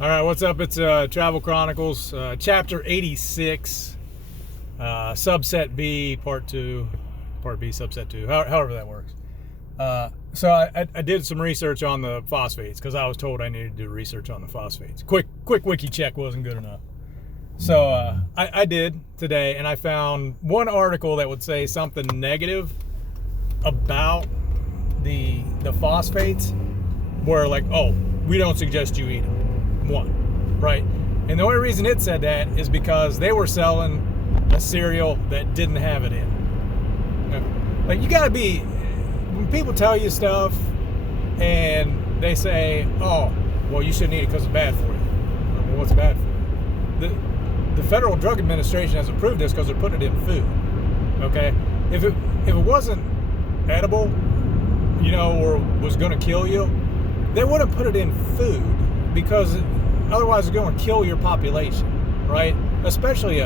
All right, what's up? It's Travel Chronicles, Chapter 86, Subset B, Part 2, Part B, Subset 2, however that works. So I did some research on the phosphates because I was told I needed to do research on the phosphates. Quick wiki check wasn't good enough. So I did today, and I found one article that would say something negative about the phosphates, where like, oh, we don't suggest you eat them. One, right? And the only reason it said that is because they were selling a cereal that didn't have it in. Like, you gotta be, when people tell you stuff and they say, oh, well, you shouldn't eat it because it's bad for you. Well, what's bad for you? The Federal Drug Administration has approved this because they're putting it in food. Okay? If it wasn't edible, or was gonna kill you, they wouldn't put it in food, because otherwise it's going to kill your population, right? Especially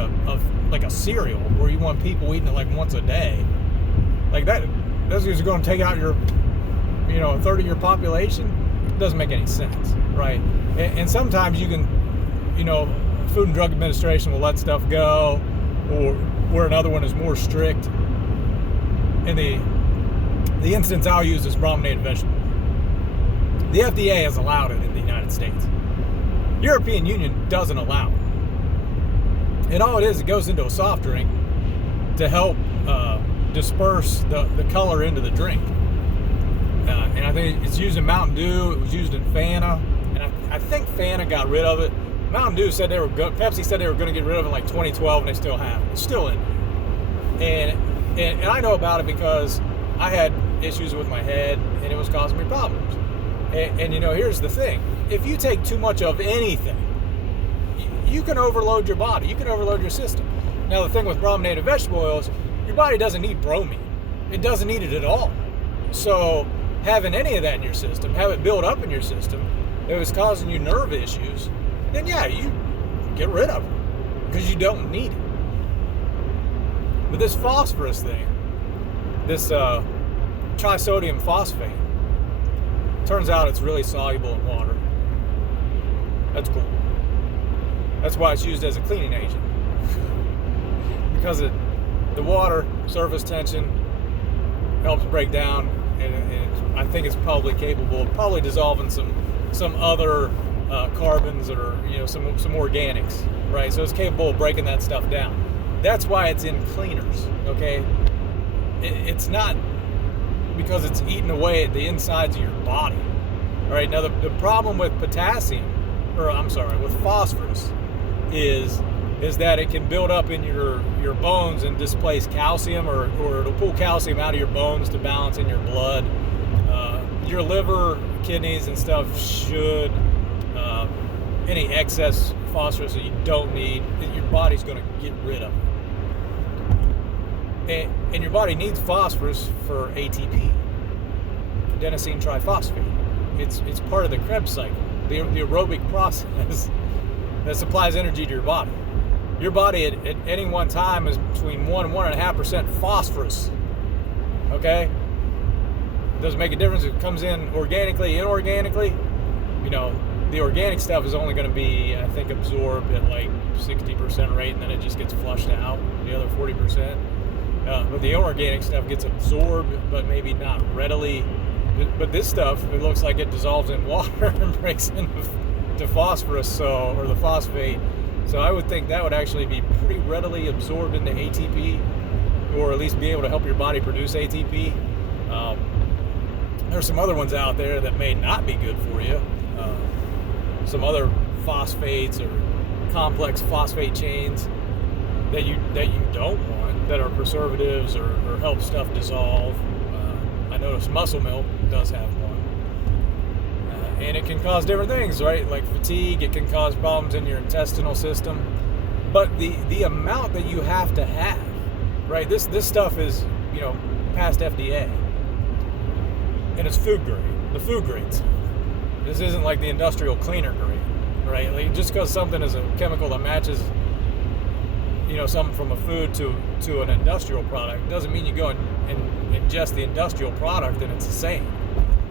like a cereal where you want people eating it like once a day. Like that's just going to take out your, a third of your population. It doesn't make any sense, right? And sometimes you can, Food and Drug Administration will let stuff go, or where another one is more strict. And the instance I'll use is brominated vegetable. The FDA has allowed it in the United States. European Union doesn't allow it. And all it is, it goes into a soft drink to help disperse the color into the drink. And I think it's used in Mountain Dew. It was used in Fanta. And I think Fanta got rid of it. Mountain Dew said Pepsi said they were going to get rid of it in like 2012, and they still haven't. It's still in there. And I know about it because I had issues with my head, and it was causing me problems. And here's the thing. If you take too much of anything, you can overload your body. You can overload your system. Now, the thing with brominated vegetable oils, your body doesn't need bromine. It doesn't need it at all. So having any of that in your system, have it build up in your system, if it's causing you nerve issues, then yeah, you get rid of it because you don't need it. But this phosphorus thing, this trisodium phosphate, turns out it's really soluble in water. That's cool. That's why it's used as a cleaning agent. Because the water surface tension helps break down, and I think it's probably capable of dissolving some other carbons or some organics, right? So it's capable of breaking that stuff down. That's why it's in cleaners. Okay, it's not because it's eating away at the insides of your body. All right, now the problem with with phosphorus is that it can build up in your bones and displace calcium, or it'll pull calcium out of your bones to balance in your blood. Your liver, kidneys, and stuff should, any excess phosphorus that you don't need, your body's going to get rid of it. And your body needs phosphorus for ATP, adenosine triphosphate. It's part of the Krebs cycle, the aerobic process that supplies energy to your body. Your body at any one time is between 1 and 1.5% phosphorus. Okay? It doesn't make a difference if it comes in organically, inorganically. The organic stuff is only going to be, I think, absorbed at like 60% rate, and then it just gets flushed out, the other 40%. But the inorganic stuff gets absorbed, but maybe not readily. But this stuff, it looks like it dissolves in water and breaks into phosphorus, or the phosphate. So I would think that would actually be pretty readily absorbed into ATP, or at least be able to help your body produce ATP. There's some other ones out there that may not be good for you. Some other phosphates or complex phosphate chains that you don't want, that are preservatives or help stuff dissolve. I noticed muscle milk does have one. And it can cause different things, right? Like fatigue, it can cause problems in your intestinal system. But the amount that you have to have, right? This stuff is, past FDA. And it's food grade, the food grade stuff. This isn't like the industrial cleaner grade, right? Like, just because something is a chemical that matches, something from a food to an industrial product doesn't mean you go and ingest the industrial product and it's the same.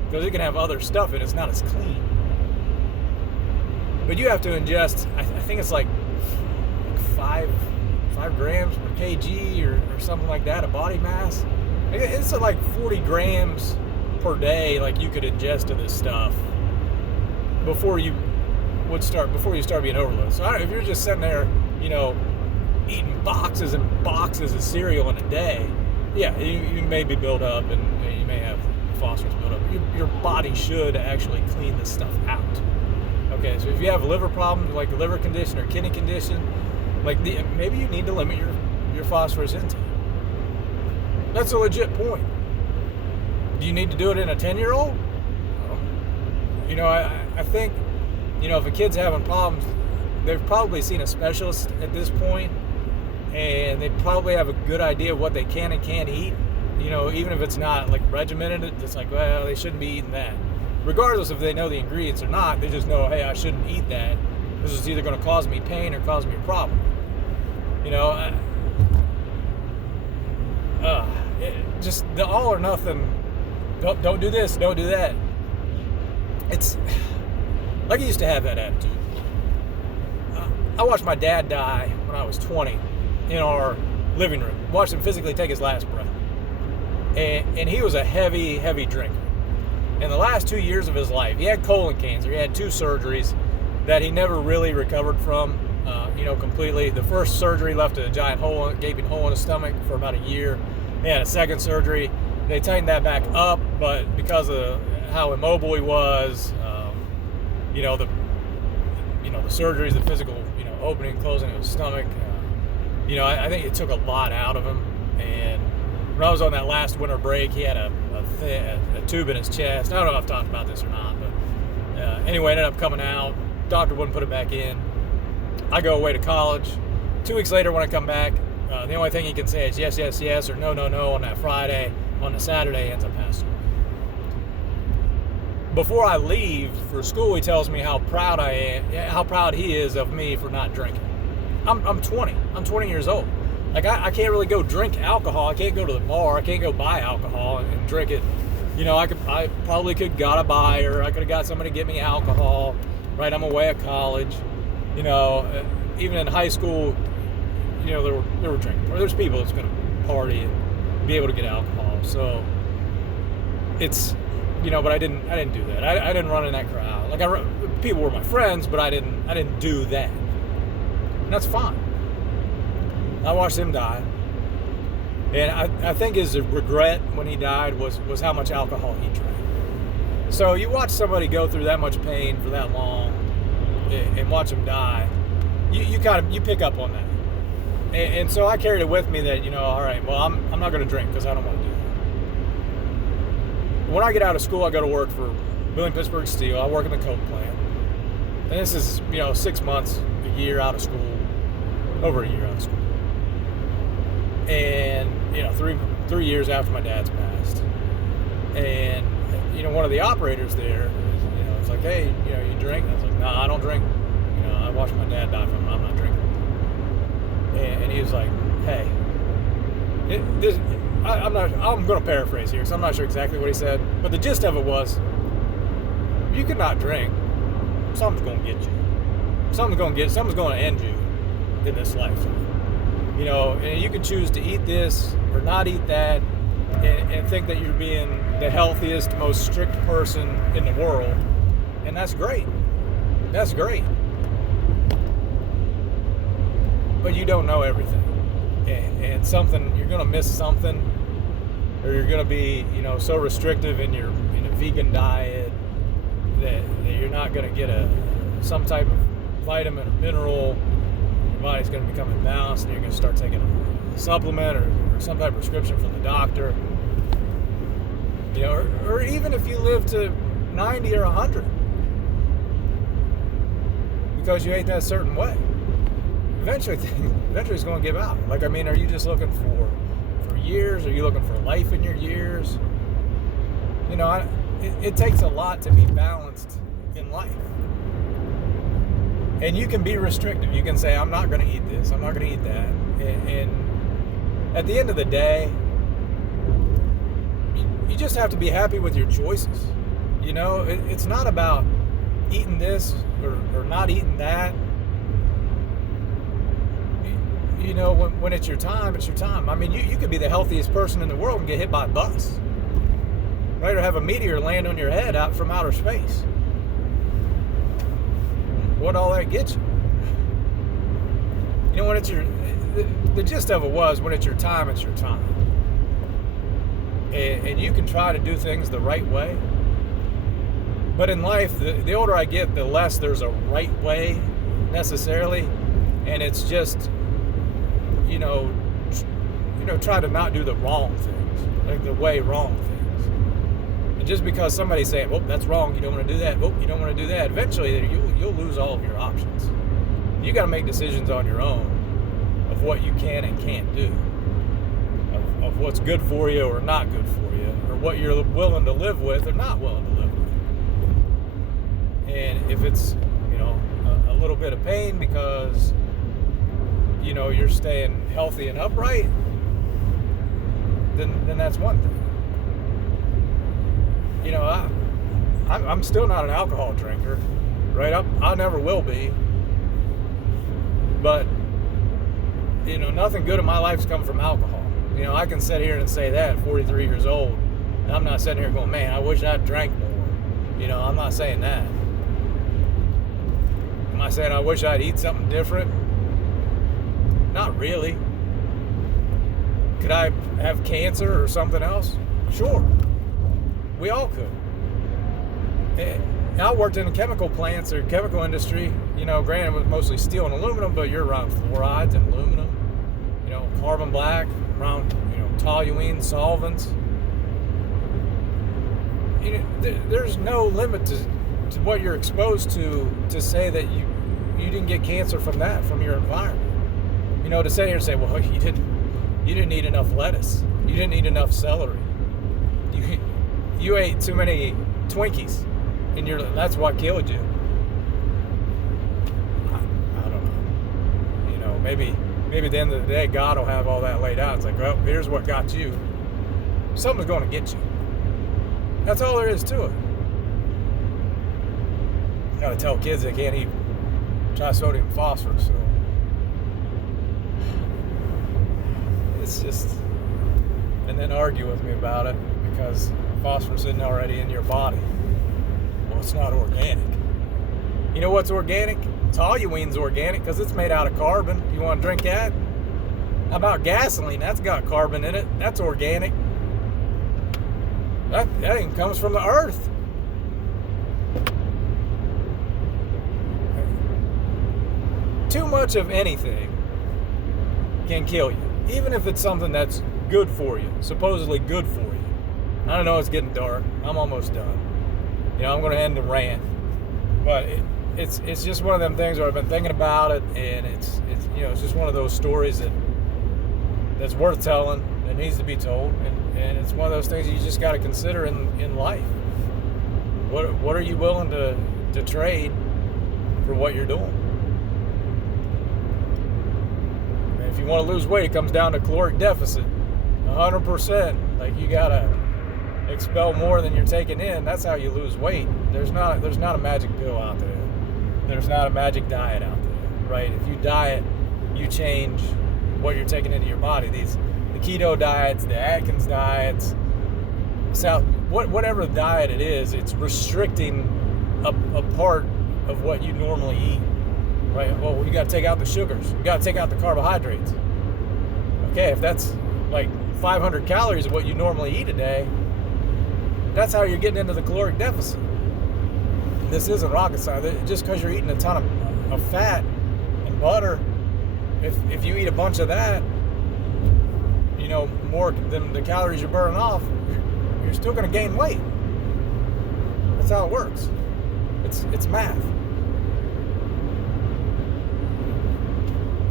Because it can have other stuff in it, it's not as clean. but you have to ingest, I think it's like 5 grams per kg or something like that of body mass. It's like 40 grams per day, like you could ingest of this stuff before you start being overloaded. So if you're just sitting there, eating boxes and boxes of cereal in a day, yeah, you may be built up and you may have phosphorus built up. Your body should actually clean this stuff out. Okay, so if you have liver problems, like a liver condition or kidney condition, maybe you need to limit your phosphorus intake. That's a legit point. Do you need to do it in a 10-year-old? No. I think, if a kid's having problems, they've probably seen a specialist at this point, and they probably have a good idea of what they can and can't eat. Even if it's not like regimented, it's like, well, they shouldn't be eating that. Regardless if they know the ingredients or not, they just know, hey, I shouldn't eat that. This is either going to cause me pain or cause me a problem. Just the all or nothing. Don't do this, don't do that. It's like I used to have that attitude. I watched my dad die when I was 20 in our living room. Watched him physically take his last breath. And he was a heavy, heavy drinker. In the last 2 years of his life, he had colon cancer. He had 2 surgeries that he never really recovered from, completely. The first surgery left a giant gaping hole in his stomach for about a year. He had a second surgery. They tightened that back up, but because of how immobile he was, the surgeries, the physical, opening and closing of his stomach, I think it took a lot out of him. And when I was on that last winter break, he had a tube in his chest. I don't know if I've talked about this or not, but anyway, it ended up coming out. Doctor wouldn't put it back in. I go away to college. 2 weeks later, when I come back, the only thing he can say is yes, yes, yes, or no, no, no on that Friday. On the Saturday, he ends up passing away. Before I leave for school, he tells me how proud he is of me for not drinking. I'm 20. I'm 20 years old. Like, I can't really go drink alcohol. I can't go to the bar. I can't go buy alcohol and drink it. I probably could got a buyer. I could have got somebody to get me alcohol. Right, I'm away at college. Even in high school, there were drinking. Or there's people that's going to party and be able to get alcohol. So it's, but I didn't do that. I didn't run in that crowd. Like, people were my friends, but I didn't do that. And that's fine. I watched him die. And I think his regret when he died was how much alcohol he drank. So you watch somebody go through that much pain for that long and watch him die, you pick up on that. And so I carried it with me that, all right, well, I'm not going to drink because I don't want to do that. When I get out of school, I go to work for Pittsburgh Steel. I work in the coke plant. And this is, 6 months, a year out of school, over a year out of school. And, 3 years after my dad's passed. And, one of the operators there, it's like, hey, you drink? I was like, no, I don't drink. I watched my dad die from it. I'm not drinking. And he was like, hey, I'm going to paraphrase here because I'm not sure exactly what he said, but the gist of it was, you cannot drink, something's going to get you. Something's going to end you in this lifetime. And you can choose to eat this or not eat that and think that you're being the healthiest, most strict person in the world. And that's great. That's great. But you don't know everything. And something, you're going to miss something, or you're going to be, so restrictive in a vegan diet that you're not going to get some type of vitamin or mineral. Your body's going to become imbalanced, and you're going to start taking a supplement or some type of prescription from the doctor. Or even if you live to 90 or 100 because you ate that certain way. Eventually it's going to give out. Like, are you just looking for years? Are you looking for life in your years? It takes a lot to be balanced in life. And you can be restrictive. You can say, I'm not going to eat this. I'm not going to eat that. And at the end of the day, you just have to be happy with your choices. It's not about eating this or not eating that, you know, when it's your time, it's your time. I mean, you could be the healthiest person in the world and get hit by a bus, right? Or have a meteor land on your head out from outer space. What all that gets you? You know, when it's the gist of it was, when it's your time, it's your time. And you can try to do things the right way. But in life, the older I get, the less there's a right way necessarily. And it's just, you know, try to not do the wrong things, like the way wrong things. And just because somebody's saying, well, that's wrong, you don't want to do that, well, you don't want to do that, eventually you'll lose all of your options. You got to make decisions on your own of what you can and can't do, of what's good for you or not good for you, or what you're willing to live with or not willing to live with. And if it's, you know, a little bit of pain because, you know, you're staying healthy and upright, then that's one thing. You know, I'm still not an alcohol drinker, right? I never will be. But, you know, nothing good in my life's come from alcohol. You know, I can sit here and say that at 43 years old. And I'm not sitting here going, man, I wish I'd drank more. You know, I'm not saying that. Am I saying I wish I'd eat something different? Not really. Could I have cancer or something else? Sure. We all could. I worked in chemical plants or chemical industry. You know, granted it was mostly steel and aluminum, but you're around fluorides and aluminum. You know, carbon black, around, you know, toluene, solvents. You know, there's no limit to what you're exposed to say that you didn't get cancer from that, from your environment. You know, to sit here and say, well, you didn't eat enough lettuce, you didn't eat enough celery, you ate too many Twinkies, and that's what killed you. I don't know. You know, maybe at the end of the day, God will have all that laid out. It's like, well, here's what got you. Something's going to get you. That's all there is to it. You got to tell kids they can't eat trisodium and phosphorus. So it's just, and then argue with me about it because phosphorus isn't already in your body. Well, it's not organic. You know what's organic? Toluene's organic because it's made out of carbon. You want to drink that? How about gasoline? That's got carbon in it. That's organic. That even comes from the earth. Too much of anything can kill you, even if it's something that's good for you, supposedly good for you. I don't know, it's getting dark. I'm almost done. You know, I'm going to end the rant. But it's just one of them things where I've been thinking about it, and it's you know, it's just one of those stories that's worth telling, that needs to be told, and it's one of those things you just got to consider in life. What are you willing to trade for what you're doing? And if you want to lose weight, it comes down to caloric deficit, 100%. Like, you gotta expel more than you're taking in. That's how you lose weight. There's not a magic pill out there. There's not a magic diet out there, right? If you diet, you change what you're taking into your body. The keto diets, the Atkins diets, whatever diet it is, it's restricting a part of what you normally eat, right? Well, you got to take out the sugars. You got to take out the carbohydrates. Okay, if that's like 500 calories of what you normally eat a day, that's how you're getting into the caloric deficit. This isn't rocket science. Just because you're eating a ton of fat and butter, if you eat a bunch of that, you know, more than the calories you're burning off, you're still going to gain weight. That's how it works. It's math.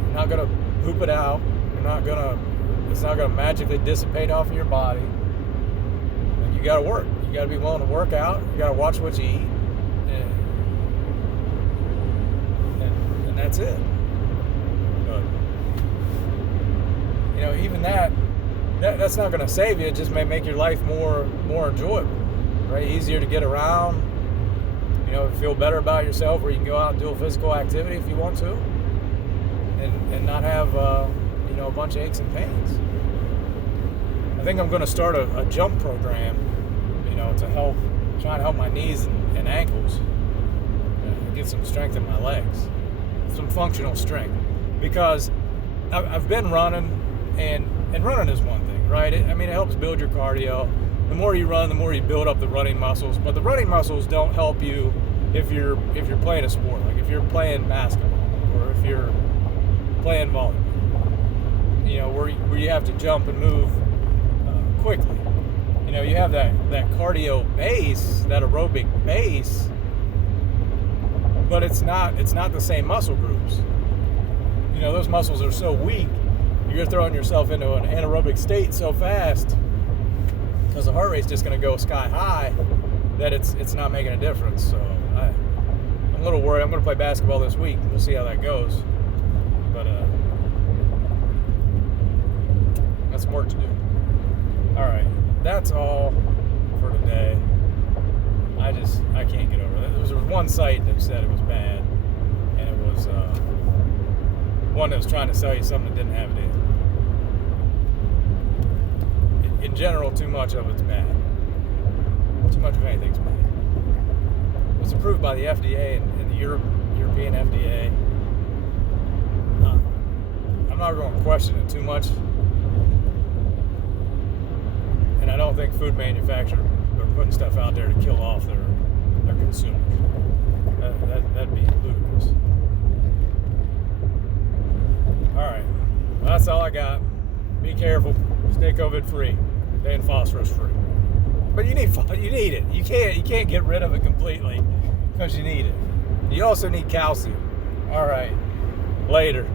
You're not going to poop it out. It's not going to magically dissipate off of your body. And you got to work. You got to be willing to work out. You got to watch what you eat. And that's it. But, you know, even that's not going to save you. It just may make your life more enjoyable, right? Easier to get around. You feel better about yourself, where you can go out and do a physical activity if you want to, and not have a bunch of aches and pains. I think I'm going to start a jump program, to try to help my knees and ankles, get some strength in my legs, some functional strength, because I've been running, and running is one thing, right? It helps build your cardio. The more you run, the more you build up the running muscles. But the running muscles don't help you if you're playing a sport, like if you're playing basketball or if you're playing volleyball, where you have to jump and move quickly. You have that cardio base, that aerobic base, but it's not the same muscle groups. Those muscles are so weak, you're throwing yourself into an anaerobic state so fast, because the heart rate's just going to go sky high, that it's not making a difference. So I'm a little worried. I'm going to play basketball this week. We'll see how that goes. But got some work to do. All right, that's all for today. I can't get over that. There was one site that said it was bad, and it was one that was trying to sell you something that didn't have it in general, too much of it's bad. Too much of anything's bad. It's approved by the FDA and the European FDA. I'm not going to question it too much. And I don't think food manufacturers are putting stuff out there to kill off their consumers. That'd be ludicrous. All right. Well, that's all I got. Be careful. Stay COVID free. Stay phosphorus free. But you need it. You can't get rid of it completely, because you need it. You also need calcium. All right. Later.